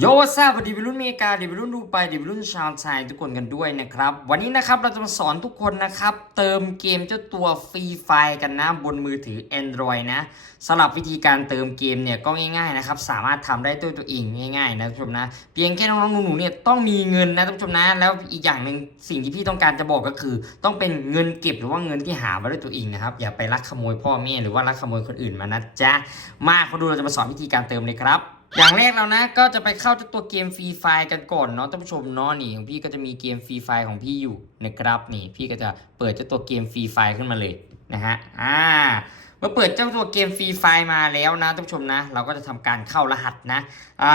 โยซาสวัสดีวัยรุ่นอเมริกาเดีวัยรุ่นดูไปเดีวัยรุ่นชาวไทยทุกคนกันด้วยนะครับ วันนี้นะครับเราจะมาสอนทุกคนนะครับ เติมเกมเจ้าตัวฟรีไฟกันนะบนมือถือ Android นะสำหรับวิธีการเติมเกมเนี่ยก็ง่ายๆนะครับสามารถทำได้ด้วยตัวเองง่ายๆนะท่านผู้ชมนะเพียงแค่น้องๆหนูๆเนี่ยต้องมีเงินนะท่านผู้ชมนะแล้วอีกอย่างหนึ่งสิ่งที่พี่ต้องการจะบอกก็คือ ต้องเป็นเงินเก็บหรือว่าเงินที่หามาด้วยตัวเองนะครับอย่าไปลักขโมยพ่อแม่หรือว่าลักขโมยคนอื่นมานะจ๊ะมาเขาดูเราจะมาสอนวิธีการเติมเลยครับ อย่างแรกแล้วนะ ก็จะไปเข้าเจ้าตัวเกมฟรีไฟกันก่อนเนาะท่านผู้ชมเนาะนี่ของพี่ก็จะมีเกมฟรีไฟของพี่อยู่นะครับนี่ พี่ก็จะเปิดเจ้าตัวเกมฟรีไฟขึ้นมาเลยนะฮะอ่า เมื่อเปิดเจ้าตัวเกมฟรีไฟมาแล้วนะท่านผู้ชมนะ เราก็จะทำการเข้ารหัสนะ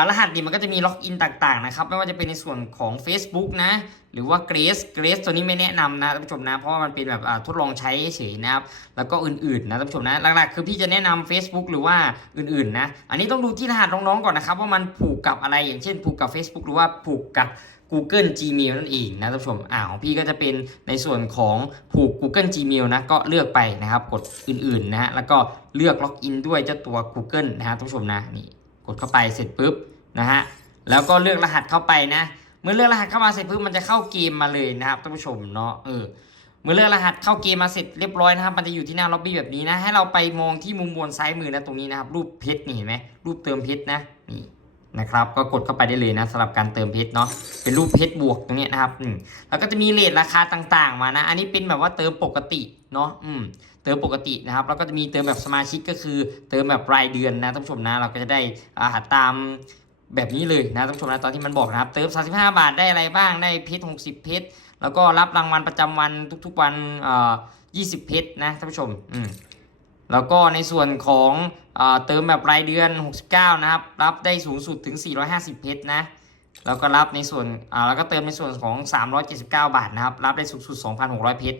รหัสนี่มันก็จะมีล็อกอินต่างๆนะครับไม่ว่าจะเป็นในส่วนของ Facebook นะหรือว่า Grace Grace ตัวนี้ไม่แนะนำนะท่านผู้ชมนะ เพราะว่ามันเป็นแบบทดลองใช้เฉยนะครับ แล้วก็อื่นๆนะท่านผู้ชมนะ หลักๆ คือพี่จะแนะนำ Facebook หรือว่าอื่นๆนะ อันนี้ต้องดูที่รหัสน้องๆก่อนนะครับ ว่ามันผูกกับอะไรอย่างเช่น ผูกกับ Facebook หรือว่าผูกกับ Google Gmail นั่นเองนะท่านผู้ชมอ่าของพี่ก็จะเป็นในส่วนของผูก Google Gmail นะก็เลือกไปนะครับ กดอื่นๆนะฮะแล้วก็เลือกล็อกอินด้วยเจ้าตัว Google นะฮะท่านผู้ชมนะนี่กดเข้าไปเสร็จปุ๊บนะฮะแล้วก็เลือกรหัสเข้าไปนะ เมื่อเลือกรหัสเข้ามาเสร็จปุ๊บมันจะเข้าเกมมาเลยนะครับท่านผู้ชมเนาะเออเมื่อเลือกรหัสเข้าเกมมาเสร็จเรียบร้อยนะครับ มันจะอยู่ที่หน้าล็อบบี้แบบนี้นะ ให้เราไปมองที่มุมบนซ้ายมือนะตรงนี้นะครับ รูปเพชรนี่เห็นไหมรูปเติมเพชรนะนี่ นะครับก็กดเข้าไปได้เลยนะสำหรับการเติมเพชรเนาะเป็นรูปเพชรบวกตรงนี้นะครับอืมแล้วก็จะมีเลทราคาต่างๆ มานะ อันนี้เป็นแบบว่าเติมปกติเนาะอืมเติมปกตินะครับแล้วก็จะมีเติมแบบสมาชิกก็คือ เติมแบบรายเดือนนะท่านผู้ชมนะ เราก็จะได้อ่ารตามแบบนี้เลยนะท่านผู้ชมนะตอนที่มันบอกนะครับ เติม 35 บาทได้อะไรบ้างได้เพชร60 เพชรแล้วก็รับรางวัลประจำวันทุกๆวันเอ่อ20 เพชรนะท่านผู้ชมอืมแล้วก็ในส่วนของ เติมแบบรายเดือน 69 นะครับ รับได้สูงสุดถึง 450 เพชรนะ แล้วก็รับในส่วนอ่าแล้วก็เติมในส่วนของ 379 บาทนะครับ รับได้สูงสุด 2,600 เพชร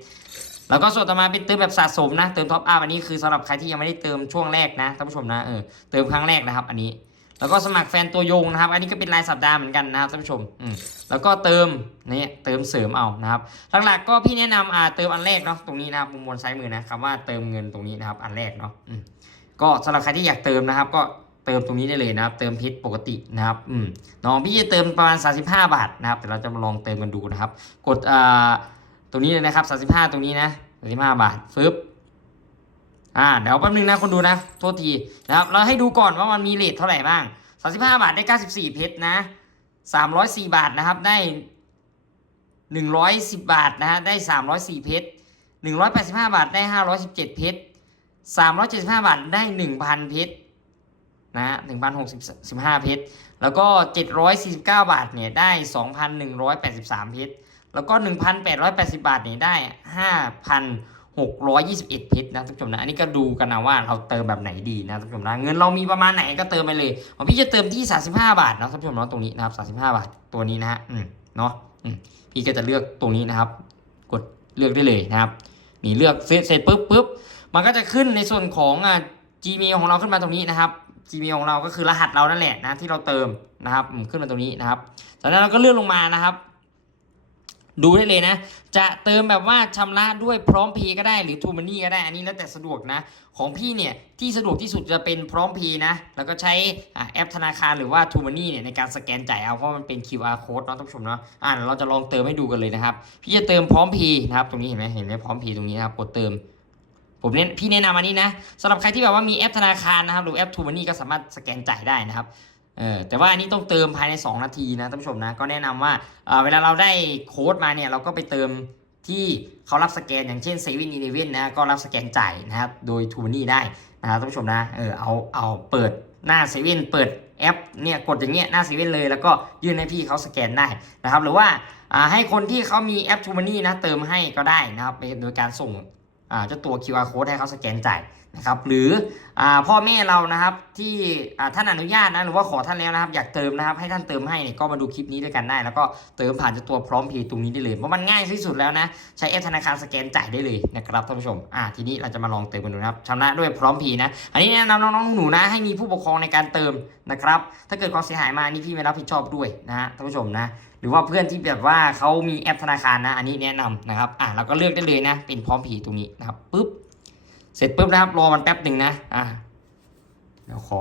แล้วก็ส่วนต่อมาเป็นเติมแบบสะสมนะ เติมท็อปอัพอันนี้คือสำหรับใครที่ยังไม่ได้เติมช่วงแรกนะท่านผู้ชมนะ เออ เติมครั้งแรกนะครับ อันนี้ แล้วก็สมัครแฟนตัวยงนะครับ อันนี้ก็เป็นรายสัปดาห์เหมือนกันนะครับท่านผู้ชม อืม แล้วก็เติมนี่เติมเสริมเอานะครับ หลักๆก็พี่แนะนำอ่าเติมอันแรกเนาะ ตรงนี้นะครับมุมบนซ้ายมือนะคำว่าเติมเงินตรงนี้นะครับ อันแรกเนาะอืม ก็สำหรับใครที่อยากเติมนะครับ ก็เติมตรงนี้ได้เลยนะครับ เติมเพชรปกตินะครับอืมน้องพี่จะเติมประมาณ 35 บาทนะครับแต่เราจะมาลองเติมกันดูนะครับ กดอ่าตรงนี้เลยนะครับ 35 ตรงนี้นะ35 บาทฟึบอ่าเดี๋ยวแป๊บนึงนะคนดูนะโทษทีนะครับ เราให้ดูก่อนว่ามันมีเลทเท่าไหร่บ้าง 35 บาทได้ 94 เพชรนะ 304 บาทนะครับได้ 110 บาทนะฮะได้ 304 เพชร185 บาทได้ 517 เพชร 375 บาทได้ 1,000 เพชรนะฮะ1,065 เพชร แล้วก็ 749 บาทเนี่ยได้ 2,183 เพชร แล้วก็ 1,880 บาทเนี่ยได้ 5,621 เพชรนะท่านผู้ชมนะ อันนี้ก็ดูกันนะว่าเราเติมแบบไหนดีนะท่านผู้ชมนะ เงินเรามีประมาณไหนก็เติมไปเลยของพี่จะเติมที่ 35 บาทนะท่านผู้ชมเนาะตรงนี้นะครับ 35 บาทตัวนี้นะฮะ อืม เนาะอืมพี่ก็จะเลือกตรงนี้นะครับ กดเลือกได้เลยนะครับ นี่เลือกเสร็จเสร็จปุ๊บปุ๊บ มันก็จะขึ้นในส่วนของอ่า Gmail ของเราขึ้นมาตรงนี้นะครับ Gmail ของเราก็คือรหัสเรานั่นแหละนะที่เราเติมนะครับขึ้นมาตรงนี้นะครับจากนั้นเราก็เลื่อนลงมานะครับ ดูได้เลยนะ จะเติมแบบว่าชำระด้วยพร้อมเพย์ก็ได้หรือทูมันนี่ก็ได้อันนี้แล้วแต่สะดวกนะ ของพี่เนี่ยที่สะดวกที่สุดจะเป็นพร้อมเพย์นะ แล้วก็ใช้อ่าแอปธนาคารหรือว่าทูมันนี่เนี่ยในการสแกนจ่ายเอาเพราะมันเป็น QR code เนาะท่านผู้ชมเนาะอ่าเดี๋ยวเราจะลองเติมให้ดูกันเลยนะครับ พี่จะเติมพร้อมเพย์นะครับ ตรงนี้เห็นไหมเห็นไหมพร้อมเพย์ตรงนี้นะครับกดเติม ผมเน้นพี่แนะนำอันนี้นะสำหรับใครที่แบบว่ามีแอปธนาคารนะครับ หรือแอปทูมันนี่ก็สามารถสแกนจ่ายได้นะครับเออแต่ว่าอันนี้ต้องเติมภายใน 2 นาทีนะท่านผู้ชมนะก็แนะนำว่าเเวลาเราได้โค้ดมาเนี่ยเราก็ไปเติมที่เขารับสแกนอย่างเช่นเซเว่นอีเลเว่นนะก็รับสแกนจ่ายนะครับโดยทูนี่ได้นะครับท่านผู้ชมนะเออเอาเอาเปิดหน้าเซเว่นเปิดแอปเนี่ยกดอย่างเงี้ยหน้าเซเว่นเลย แล้วก็ยื่นให้พี่เขาสแกนได้นะครับหรือว่าให้คนที่เขามีแอปทูมันนี่นะเติมให้ก็ได้นะครับโดยการส่ง เจ้าตัว QR code ให้เขาสแกนจ่ายนะครับหรืออพ่อแม่เรานะครับที่ท่านอนุญาตนะหรือว่าขอท่านแล้วนะครับ อยากเติมนะครับให้ท่านเติมให้เนี่ยก็มาดูคลิปนี้ด้วยกันได้ แล้วก็เติมผ่านเจ้าตัวพร้อมเพย์ตรงนี้ได้เลยเพราะมันง่ายที่สุดแล้วนะใช้แอปธนาคารสแกนจ่ายได้เลยนะครับท่านผู้ชมอ่าทีนี้เราจะมาลองเติมกันดูนะครับชำระด้วยพร้อมเพย์นะอันนี้แนะนำน้องๆหนูๆนะให้มีผู้ปกครองในการเติมนะครับถ้าเกิดความเสียหายมานี่พี่ไม่รับผิดชอบด้วยนะฮะท่านผู้ชมนะหรือว่าเพื่อนที่แบบว่าเขามีแอปธนาคารนะ อันนี้แนะนำนะครับอ่าเราก็เลือกได้เลยนะเป็นพร้อมเพย์ตรงนี้นะครับปุ๊บ เสร็จปุ๊บนะครับรอมันแป๊บหนึ่งนะอ่าเดี๋ยวขอ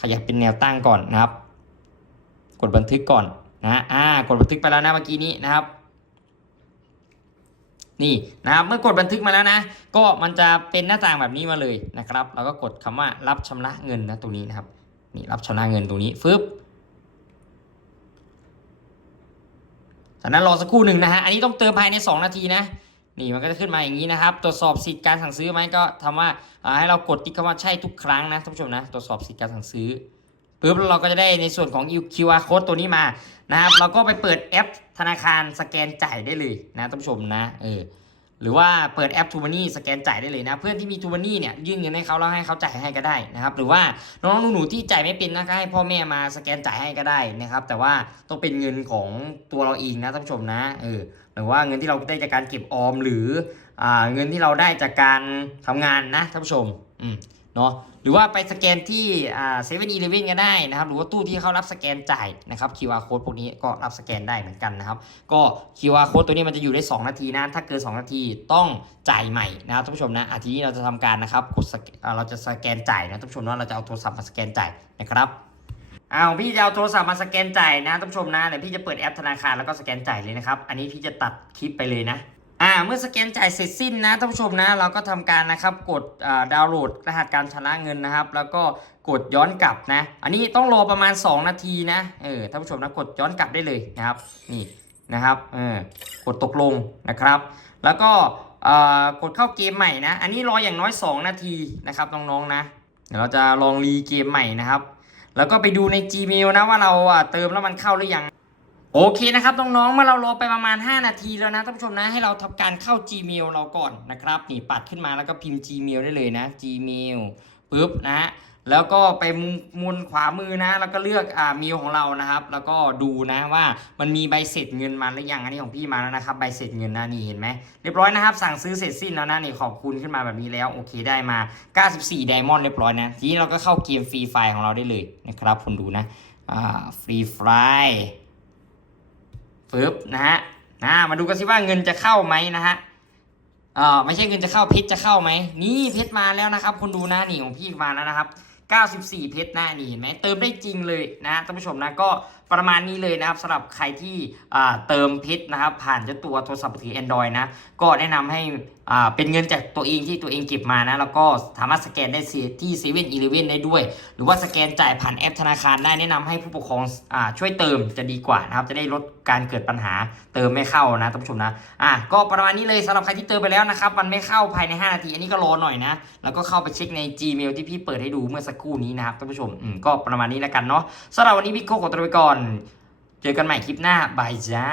ขยับเป็นแนวตั้งก่อนนะครับ กดบันทึกก่อนนะอ่ากดบันทึกไปแล้วนะเมื่อกี้นี้นะครับนี่นะครับเมื่อกดบันทึกมาแล้วนะ ก็มันจะเป็นหน้าต่างแบบนี้มาเลยนะครับแล้วก็กดคำว่ารับชำระเงินนะตรงนี้นะครับนี่รับชำระเงินตรงนี้ฟึบจากนั้นรอสักครู่หนึ่งนะฮะอันนี้ต้องเติมภายใน 2 นาทีนะ นี่มันก็จะขึ้นมาอย่างนี้นะครับ ตรวจสอบสิทธิ์การสั่งซื้อไหมก็ทำว่าว่าให้เรากดที่คำว่าใช่ทุกครั้งนะท่านผู้ชมนะตรวจสอบสิทธิ์การสั่งซื้อปุ๊บแล้วเราก็จะได้ในส่วนของ QR code ตัวนี้มานะครับ เราก็ไปเปิดแอปธนาคารสแกนจ่ายได้เลยนะท่านผู้ชมนะเออ หรือว่าเปิดแอปทูมันนี่สแกนจ่ายได้เลยนะ เพื่อนที่มีทูมันนี่เนี่ยยื่นเงินให้เขาแล้วให้เขาจ่ายให้ก็ได้นะครับ หรือว่าน้องหนูๆที่จ่ายไม่เป็นนะก็ให้พ่อแม่มาสแกนจ่ายให้ก็ได้นะครับ แต่ว่าต้องเป็นเงินของตัวเราเองนะท่านผู้ชมนะเออหรือว่าเงินที่เราได้จากการเก็บออมหรืออเงินที่เราได้จากการทำงานนะท่านผู้ชมอืม เนาะหรือว่าไปสแกนที่เซเว่นอีเลฟเว่นก็ได้นะครับ หรือว่าตู้ที่เขารับสแกนจ่ายนะครับ QR code พวกนี้ก็รับสแกนได้เหมือนกันนะครับ ก็ QR code ตัวนี้มันจะอยู่ได้ 2 นาทีนะ ถ้าเกิน 2 นาทีต้องจ่ายใหม่นะครับท่านผู้ชมนะอาทีนี้เราจะทำการนะครับกดสแกอ่าเราจะสแกนจ่ายนะท่านผู้ชมว่าเราจะเอาโทรศัพท์มาสแกนจ่ายนะครับอ้าวพี่จะเอาโทรศัพท์มาสแกนจ่ายนะท่านผู้ชมนะเดี๋ยวพี่จะเปิดแอปธนาคารแล้วก็สแกนจ่ายเลยนะครับ อันนี้พี่จะตัดคลิปไปเลยนะ เมื่อสแกนจ่ายเสร็จสิ้นนะท่านผู้ชมนะ เราก็ทำการนะครับกดดาวน์โหลดรหัสการชำระเงินนะครับ แล้วก็กดย้อนกลับนะ อันนี้ต้องรอประมาณ 2 นาทีนะเออท่านผู้ชมนะกดย้อนกลับได้เลยนะครับนี่นะครับเออกดตกลงนะครับ แล้วก็เอ่อกดเข้าเกมใหม่นะ อันนี้รออย่างน้อย 2 นาทีนะครับน้องๆนะเดี๋ยวเราจะลองรีเกมใหม่นะครับ แล้วก็ไปดูใน Gmail นะว่าเราอะเติมแล้วมันเข้าหรือยัง โอเคนะครับน้องๆเมื่อเรารอไปประมาณ 5 นาทีแล้วนะท่านผู้ชมนะให้เราทำการเข้า Gmail เราก่อนนะครับนี่ปัดขึ้นมาแล้วก็พิมพ์ Gmail ได้เลยนะ Gmail ปุ๊บนะฮะแล้วก็ไปมุมมุมขวามือนะ แล้วก็เลือกอ่าเมลของเรานะครับ แล้วก็ดูนะว่ามันมีใบเสร็จเงินมาหรือยังอันนี้ของพี่มาแล้วนะครับใบเสร็จเงินนะนี่เห็นไหมเรียบร้อยนะครับ สั่งซื้อเสร็จสิ้นแล้วนะนี่ขอบคุณขึ้นมาแบบนี้แล้วโอเคได้มา 94ไดมอนด์เรียบร้อยนะทีนี้เราก็เข้าเกมฟรีไฟของเราได้เลยนะครับคุณดูนะอ่าฟรีไฟ ปึ๊บนะฮะนะมาดูกันสิว่าเงินจะเข้าไหมนะฮะเอ่อไม่ใช่เงินจะเข้าเพชรจะเข้าไหมนี่เพชรมาแล้วนะครับคุณดูนะนี่ของพี่มาแล้วนะครับ 94 เพชรนะนี่เห็นไหมเติมได้จริงเลยนะท่านผู้ชมนะก็ ประมาณนี้เลยนะครับสำหรับใครที่เติมเพชรนะครับ ผ่านเจ้าตัวโทรศัพท์มือถือ Android นะ ก็แนะนำให้เป็นเงินจากตัวเองที่ตัวเองเก็บมานะ แล้วก็สามารถสแกนได้ที่เซเว่นอีเลฟเว่นได้ด้วย หรือว่าสแกนจ่ายผ่านแอปธนาคารได้แนะนำให้ผู้ปกครองอช่วยเติมจะดีกว่านะครับ จะได้ลดการเกิดปัญหาเติมไม่เข้านะท่านผู้ชมนะอะก็ประมาณนี้เลยสำหรับใครที่เติมไปแล้วนะครับ มันไม่เข้าภายใน 5 นาที อันนี้ก็รอหน่อยนะ แล้วก็เข้าไปเช็คใน Gmail ที่พี่เปิดให้ดูเมื่อสักครู่นี้นะครับท่านผู้ชมอืมก็ประมาณนี้แล้วกันเนาะสำหรับวันนี้พี่โก้ขอตัวไปก่อนเจอกันใหม่คลิปหน้าบายจ้า